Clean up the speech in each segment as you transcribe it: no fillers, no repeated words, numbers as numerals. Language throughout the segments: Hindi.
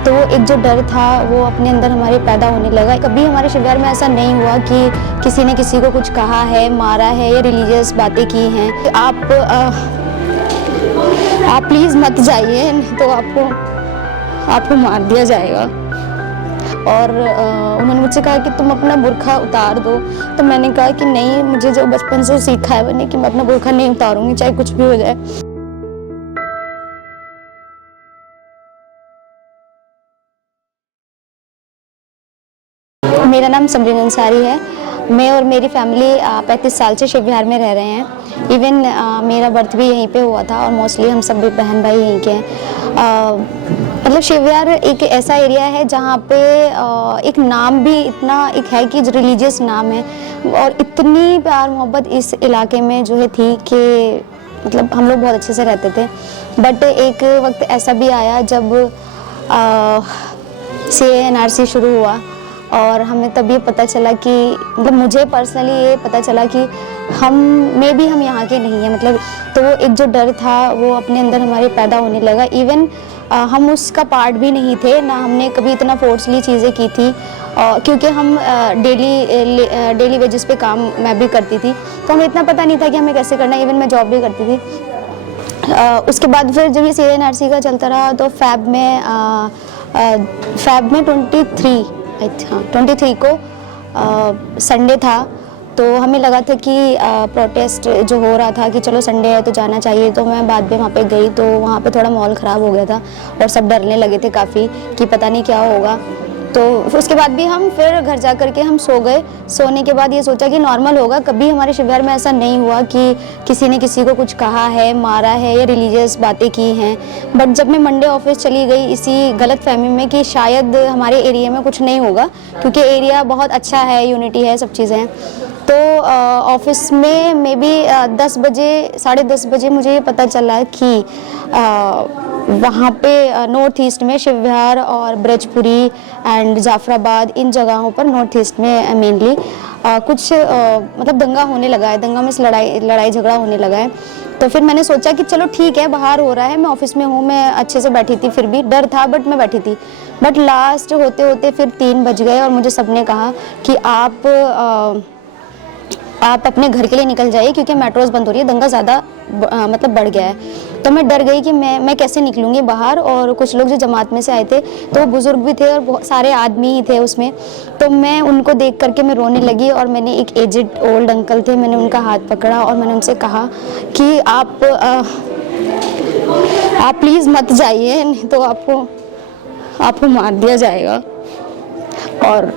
तो वो एक जो डर था वो अपने अंदर हमारे पैदा होने लगा। कभी हमारे शिवविहार में ऐसा नहीं हुआ कि किसी ने किसी को कुछ कहा है, मारा है या रिलीजियस बातें की हैं। आप प्लीज़ मत जाइए, नहीं तो आपको मार दिया जाएगा। और उन्होंने मुझसे कहा कि तुम अपना बुर्खा उतार दो। तो मैंने कहा कि नहीं, मुझे जो बचपन से सीखा है मैंने कि मैं अपना बुर्खा नहीं उतारूंगी, चाहे कुछ भी हो जाए। मेरा नाम समरीन अंसारी है। मैं और मेरी फैमिली 35 साल से शिवविहार में रह रहे हैं। इवन मेरा बर्थ भी यहीं पे हुआ था और मोस्टली हम सब भी बहन भाई यहीं के हैं। मतलब शिवविहार एक ऐसा एरिया है जहाँ पे एक नाम भी इतना एक है कि रिलीजियस नाम है, और इतनी प्यार मोहब्बत इस इलाके में जो है थी कि मतलब हम लोग बहुत अच्छे से रहते थे। बट एक वक्त ऐसा भी आया जब CA/NRC शुरू हुआ और हमें तब ये पता चला कि मतलब मुझे पर्सनली ये पता चला कि हम यहाँ के नहीं हैं। मतलब तो वो एक जो डर था वो अपने अंदर हमारे पैदा होने लगा। इवन हम उसका पार्ट भी नहीं थे, ना हमने कभी इतना फोर्सली चीज़ें की थी, क्योंकि हम डेली वेजेस पे काम मैं भी करती थी, तो हमें इतना पता नहीं था कि हमें कैसे करना है। इवन मैं जॉब भी करती थी। उसके बाद फिर जब ये CA/NRC का चलता रहा तो फैब में 23 को संडे था, तो हमें लगा था कि प्रोटेस्ट जो हो रहा था कि चलो संडे है तो जाना चाहिए। तो मैं बाद में वहाँ पे गई तो वहाँ पे थोड़ा माहौल ख़राब हो गया था और सब डरने लगे थे काफ़ी कि पता नहीं क्या होगा। तो उसके बाद भी हम फिर घर जा कर के हम सो गए। सोने के बाद ये सोचा कि नॉर्मल होगा। कभी हमारे शिवविहार में ऐसा नहीं हुआ कि किसी ने किसी को कुछ कहा है, मारा है या रिलीजियस बातें की हैं। बट जब मैं मंडे ऑफिस चली गई इसी गलत फहमी में कि शायद हमारे एरिया में कुछ नहीं होगा, क्योंकि एरिया बहुत अच्छा है, यूनिटी है, सब चीज़ें हैं। तो ऑफिस में मे बी 10 बजे 10:30 बजे मुझे ये पता चला कि वहाँ पे नॉर्थ ईस्ट में शिवविहार और ब्रजपुरी एंड जाफराबाद, इन जगहों पर नॉर्थ ईस्ट में मेनली कुछ मतलब दंगा होने लगा है। दंगा में लड़ाई झगड़ा होने लगा है। तो फिर मैंने सोचा कि चलो ठीक है, बाहर हो रहा है, मैं ऑफिस में हूँ, मैं अच्छे से बैठी थी, फिर भी डर था बट मैं बैठी थी। बट लास्ट होते होते फिर 3 बज गए और मुझे सबने कहा कि आप अपने घर के लिए निकल जाइए क्योंकि मेट्रोज बंद हो रही है, दंगा ज़्यादा मतलब बढ़ गया है। तो मैं डर गई कि मैं कैसे निकलूँगी बाहर। और कुछ लोग जो जमात में से आए थे तो वो बुज़ुर्ग भी थे और बहुत सारे आदमी ही थे उसमें। तो मैं उनको देख करके मैं रोने लगी और मैंने एक एजेड ओल्ड अंकल थे, मैंने उनका हाथ पकड़ा और मैंने उनसे कहा कि आप प्लीज़ मत जाइए, नहीं तो आपको मार दिया जाएगा। और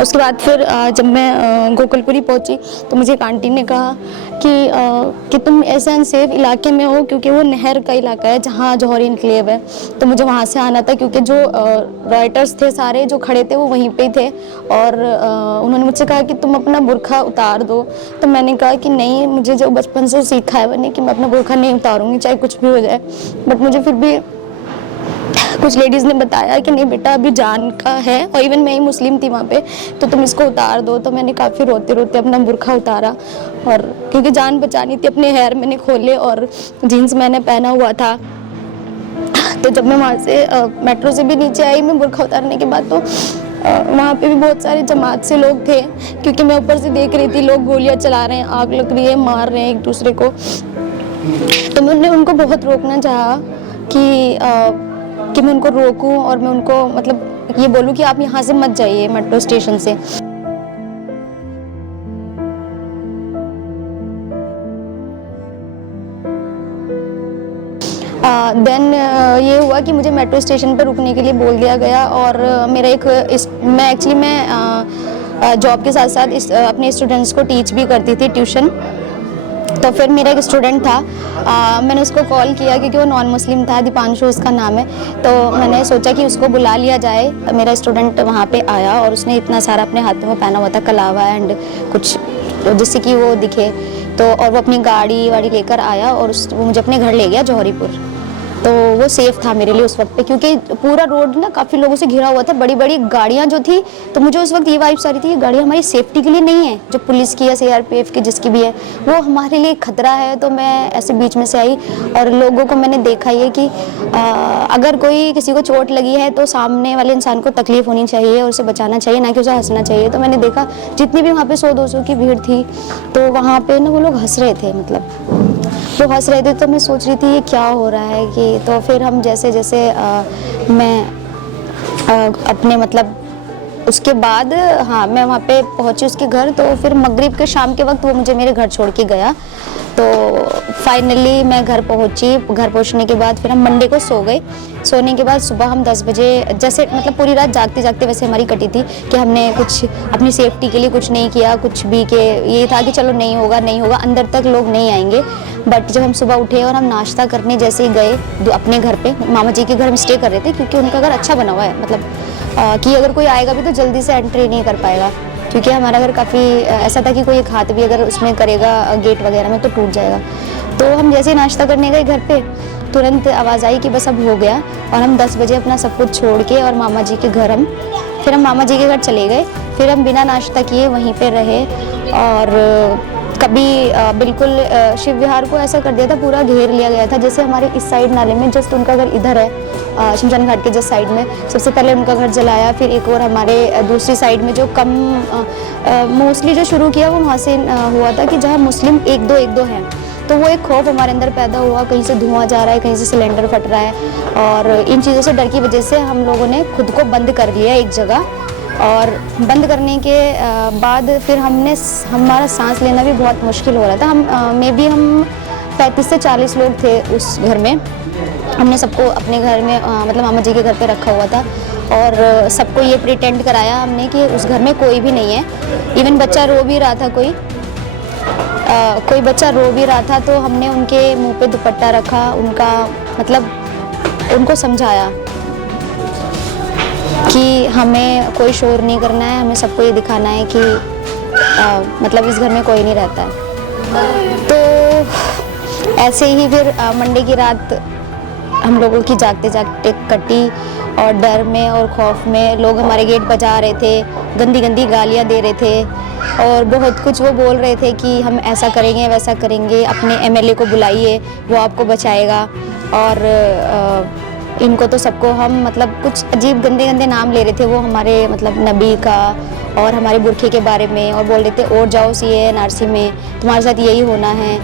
उसके बाद फिर जब मैं गोकुलपुरी पहुंची तो मुझे एक आंटी ने कहा कि तुम ऐसे अनसेफ इलाके में हो, क्योंकि वो नहर का इलाका है जहाँ जौहरी इनक्लेव है। तो मुझे वहाँ से आना था क्योंकि जो राइटर्स थे सारे जो खड़े थे वो वहीं पे ही थे। और उन्होंने मुझसे कहा कि तुम अपना बुर्खा उतार दो। तो मैंने कहा कि नहीं, मुझे जो बचपन से सीखा है मैंने कि मैं अपना बुर्खा नहीं उतारूँगी, चाहे कुछ भी हो जाए। बट मुझे फिर भी कुछ लेडीज़ ने बताया कि नहीं बेटा, अभी जान का है, और इवन मैं ही मुस्लिम थी वहाँ पे, तो तुम इसको उतार दो। तो मैंने काफ़ी रोते रोते अपना बुर्खा उतारा, और क्योंकि जान बचानी थी, अपने हेयर मैंने खोले और जीन्स मैंने पहना हुआ था। तो जब मैं वहाँ से मेट्रो से भी नीचे आई, मैं बुर्खा उतारने के बाद, तो वहाँ पे भी बहुत सारे जमात से लोग थे, क्योंकि मैं ऊपर से देख रही थी लोग गोलियाँ चला रहे हैं, आग लग रही है, मार रहे हैं एक दूसरे को। तो मैंने उनको बहुत रोकना चाहा कि मैं उनको रोकूं और मैं उनको मतलब ये बोलूं कि आप यहाँ से मत जाइए मेट्रो स्टेशन से। देन ये हुआ कि मुझे मेट्रो स्टेशन पर रुकने के लिए बोल दिया गया। और मेरा मैं जॉब के साथ साथ अपने स्टूडेंट्स को टीच भी करती थी, ट्यूशन। तो फिर मेरा एक स्टूडेंट था, मैंने उसको कॉल किया क्योंकि वो नॉन मुस्लिम था, दीपांशु उसका नाम है। तो मैंने सोचा कि उसको बुला लिया जाए। मेरा स्टूडेंट वहाँ पे आया और उसने इतना सारा अपने हाथों में पहना हुआ था, कलावा एंड कुछ, जिससे कि वो दिखे। तो और वो अपनी गाड़ी वाड़ी लेकर आया और वो मुझे अपने घर ले गया, जौहरीपुर। तो वो सेफ़ था मेरे लिए उस वक्त पे, क्योंकि पूरा रोड ना काफ़ी लोगों से घिरा हुआ था, बड़ी बड़ी गाड़ियाँ जो थी। तो मुझे उस वक्त ये वाइब्स आ रही थी, ये गाड़ियाँ हमारी सेफ्टी के लिए नहीं है, जो पुलिस की या CRPF की जिसकी भी है, वो हमारे लिए खतरा है। तो मैं ऐसे बीच में से आई और लोगों को मैंने देखा ये कि अगर कोई किसी को चोट लगी है तो सामने वाले इंसान को तकलीफ होनी चाहिए और उसे बचाना चाहिए, ना कि उसे हंसना चाहिए। तो मैंने देखा जितनी भी वहाँ पे 100-200 की भीड़ थी, तो वहाँ पे ना वो लोग हंस रहे थे, मतलब वो हंस रहे थे। तो मैं सोच रही थी ये क्या हो रहा है कि, तो फिर हम जैसे जैसे मैं अपने मतलब उसके बाद हाँ मैं वहाँ पे पहुँची उसके घर। तो फिर मगरिब के शाम के वक्त वो मुझे मेरे घर छोड़ के गया। तो फाइनली मैं घर पहुँची। घर पहुँचने के बाद फिर हम मंडे को सो गए। सोने के बाद सुबह हम 10 बजे, जैसे मतलब पूरी रात जागते जागते वैसे हमारी कटी थी कि हमने कुछ अपनी सेफ्टी के लिए कुछ नहीं किया, कुछ भी के ये था कि चलो नहीं होगा नहीं होगा, अंदर तक लोग नहीं आएंगे। बट जब हम सुबह उठे और हम नाश्ता करने जैसे गए अपने घर पे, मामा जी के घर में स्टे कर रहे थे, क्योंकि उनका घर अच्छा बना हुआ है, मतलब कि अगर कोई आएगा भी तो जल्दी से एंट्री नहीं कर पाएगा, क्योंकि हमारा घर काफ़ी ऐसा था कि कोई एक हाथ भी अगर उसमें करेगा गेट वगैरह में तो टूट जाएगा। तो हम जैसे नाश्ता करने गए घर पे, तुरंत आवाज़ आई कि बस अब हो गया। और हम 10 बजे अपना सब कुछ छोड़ के और मामा जी के घर फिर हम मामा जी के घर चले गए। फिर हम बिना नाश्ता किए वहीं पे रहे और कभी बिल्कुल शिव विहार को ऐसा कर दिया था, पूरा घेर लिया गया था। जैसे हमारे इस साइड नाले में जस्ट उनका घर इधर है, शमशान घाट के जस्ट साइड में, सबसे पहले उनका घर जलाया। फिर एक और हमारे दूसरी साइड में जो कम मोस्टली जो शुरू किया वो वहाँ से हुआ था कि जहाँ मुस्लिम एक दो हैं, तो वो एक खौफ हमारे अंदर पैदा हुआ, कहीं से धुआं जा रहा है, कहीं से सिलेंडर फट रहा है। और इन चीज़ों से डर की वजह से हम लोगों ने खुद को बंद कर लिया एक जगह। और बंद करने के बाद फिर हमारा सांस लेना भी बहुत मुश्किल हो रहा था। हम 35 से 40 लोग थे उस घर में। हमने सबको अपने घर में मतलब मामा जी के घर पे रखा हुआ था और सबको ये प्रिटेंड कराया हमने कि उस घर में कोई भी नहीं है। इवन बच्चा रो भी रहा था, कोई बच्चा रो भी रहा था, तो हमने उनके मुंह पे दुपट्टा रखा, उनका मतलब उनको समझाया कि हमें कोई शोर नहीं करना है, हमें सबको ये दिखाना है कि मतलब इस घर में कोई नहीं रहता है। तो ऐसे ही फिर मंडे की रात हम लोगों की जागते जागते कटी और डर में और खौफ में लोग हमारे गेट बजा रहे थे, गंदी गंदी गालियाँ दे रहे थे और बहुत कुछ वो बोल रहे थे कि हम ऐसा करेंगे वैसा करेंगे, अपने MLA को बुलाइए वो आपको बचाएगा। और इनको तो सबको हम मतलब कुछ अजीब गंदे गंदे नाम ले रहे थे वो हमारे मतलब नबी का और हमारे बुरखे के बारे में, और बोल रहे थे और जाओ CA/NRC में, तुम्हारे साथ यही होना है।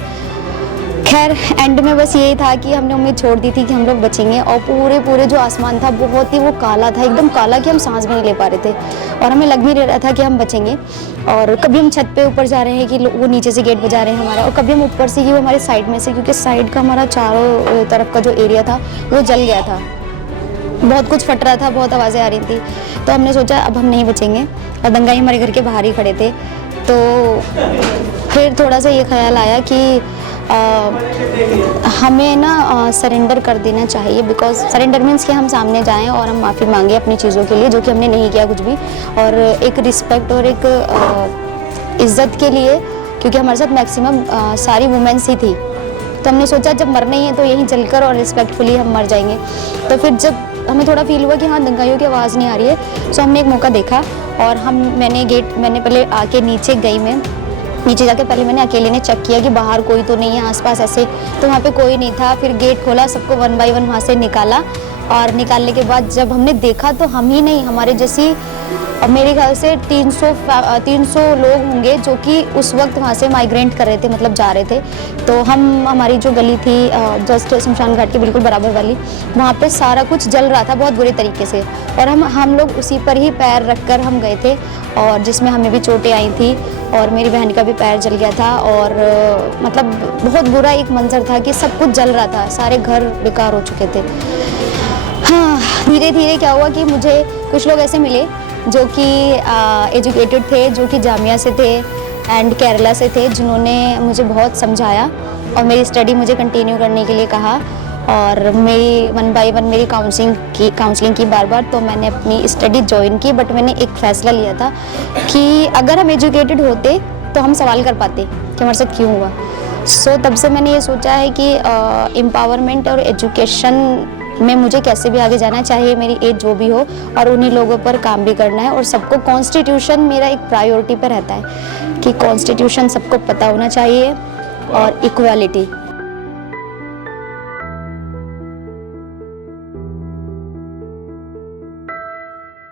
खैर एंड में बस यही था कि हमने उम्मीद छोड़ दी थी कि हम लोग बचेंगे। और पूरे जो आसमान था बहुत ही वो काला था, एकदम काला कि हम सांस भी नहीं ले पा रहे थे और हमें लग भी रहा था कि हम बचेंगे। और कभी हम छत पे ऊपर जा रहे हैं कि वो नीचे से गेट बजा रहे हैं हमारा, और कभी हम ऊपर से कि वो हमारे साइड में से, क्योंकि साइड का हमारा चारों तरफ का जो एरिया था वो जल गया था, बहुत कुछ फट रहा था, बहुत आवाज़ें आ रही थी। तो हमने सोचा अब हम नहीं बचेंगे और दंगाई हमारे घर के बाहर ही खड़े थे। तो फिर थोड़ा सा ये ख्याल आया कि हमें ना सरेंडर कर देना चाहिए, बिकॉज सरेंडर मीन्स कि हम सामने जाएं और हम माफ़ी मांगे अपनी चीज़ों के लिए जो कि हमने नहीं किया कुछ भी, और एक रिस्पेक्ट और एक इज़्ज़त के लिए, क्योंकि हमारे साथ मैक्सिमम सारी वुमेन्स ही थी। तो हमने सोचा जब मरना ही है तो यहीं जलकर और रिस्पेक्टफुली हम मर जाएंगे। तो फिर जब हमें थोड़ा फील हुआ कि हाँ दंगाइयों की आवाज़ नहीं आ रही है, तो हमने एक मौका देखा और मैंने पहले आके नीचे गई, मैं नीचे जाके पहले मैंने अकेले ने चेक किया कि बाहर कोई तो नहीं है आसपास ऐसे, तो वहाँ पे कोई नहीं था। फिर गेट खोला, सबको 1 बाय 1 वहाँ से निकाला, और निकालने के बाद जब हमने देखा तो हम ही नहीं, हमारे जैसी मेरे ख्याल से 300 लोग होंगे जो कि उस वक्त वहाँ से माइग्रेंट कर रहे थे, मतलब जा रहे थे। तो हमारी जो गली थी जस्ट शमशान घाट के बिल्कुल बराबर वाली, वहाँ पे सारा कुछ जल रहा था बहुत बुरे तरीके से, और हम लोग उसी पर ही पैर रखकर हम गए थे, और जिसमें हमें भी चोटें आई थी और मेरी बहन का भी पैर जल गया था। और मतलब बहुत बुरा एक मंजर था कि सब कुछ जल रहा था, सारे घर बेकार हो चुके थे। हाँ, धीरे धीरे क्या हुआ कि मुझे कुछ लोग ऐसे मिले जो कि एजुकेटेड थे, जो कि जामिया से थे एंड केरला से थे, जिन्होंने मुझे बहुत समझाया और मेरी स्टडी मुझे कंटिन्यू करने के लिए कहा, और मेरी 1 बाय 1 मेरी काउंसलिंग की बार। तो मैंने अपनी स्टडी ज्वाइन की, बट मैंने एक फ़ैसला लिया था कि अगर हम एजुकेटेड होते तो हम सवाल कर पाते कि हमारे साथ क्यों हुआ। सो तब से मैंने ये सोचा है कि एम्पावरमेंट और एजुकेशन में मुझे कैसे भी आगे जाना चाहिए, मेरी एज जो भी हो, और उन्हीं लोगों पर काम भी करना है। और सबको कॉन्स्टिट्यूशन मेरा एक प्रायोरिटी पर रहता है कि कॉन्स्टिट्यूशन सबको पता होना चाहिए और इक्वालिटी।